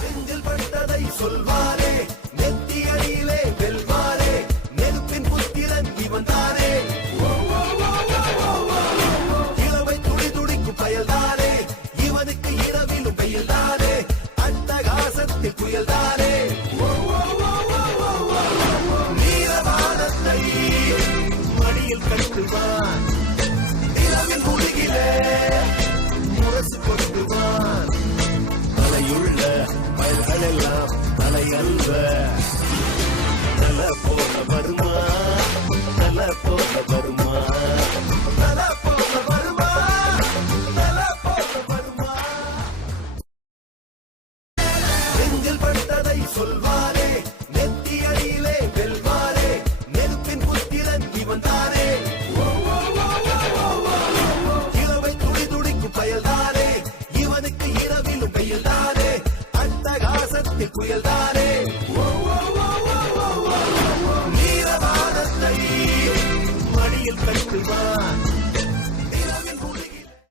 நெஞ்சில் பட்டதை சொல்வாரே, நெத்தியடியிலே வெல்வாரே, நெருப்பின் புத்திரன் இவன் தானே. இளவை துடி துடிக்கும் பயல்தானே, இவனுக்கு இரவிலும் வெயில்தானே, அட்டகாசத்தில் புயல்தானே. நீரவானத்தை மடியில் கட்டுவான், இரவில் முழுகிலே முரசு கொட்டுவான். தலையுள்ள பயல்களெல்லாம் தலையல்வ, தல போல வருமா, தல போல வருமா, தல போல வருமா, தல போல வருமா. நெஞ்சில் பட்டதை சொல்வாரே, நெத்தியடியிலே வெல்வாரே, நெருப்பின் புத்திரன் இவன் தானே. இளவை துடி துடிக்கும் பயல்தானே, இவனுக்கு இரவிலும் வெயில்தானே, அட்டகாசத்தில் புயல்தானே. நீரவானத்தை மடியில் கட்டுவான்,